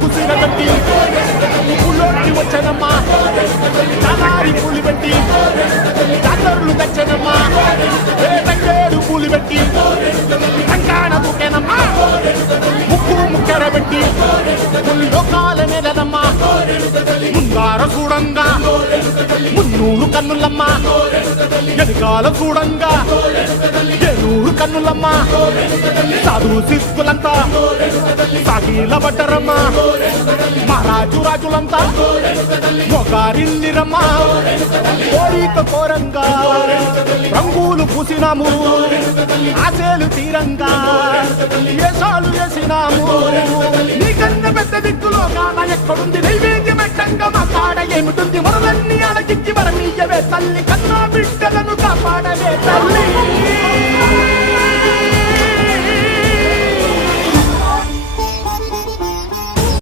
కుసిరగట్టి పులోటి వచ్చనమ్మా చాలారి పూలి పెట్టి జాతరలు తెచ్చనమ్మా తంగేడు పూలి పెట్టి రంగాణ దుకేనమ్మా ముక్కు ముక్కెర పెట్టి లోకాల నెలనమ్మా ముంగార చూడంగా మున్నూరు కన్నులమ్మ ఎనకాల చూడంగా ఏనూరు కన్నులమ్మ సాధు సిక్కులంతా సాగిల బట్టరమ్మ మహారాజు రాజులంతా మొగారిల్లిరమ్మ కోరిక కోరంగా రంగులు పూసినాము ఆశలు తీరంగా ఏసాలు వేసినాము నీకన్న పెద్ద దిక్కులో కాన ఎక్కడుంది నైవేద్యం ఎట్టంగా మా కాడ ఏమిటుంది మరలన్నీ అలకిచ్చి మరమీయవే తల్లి కన్నా బిడ్డ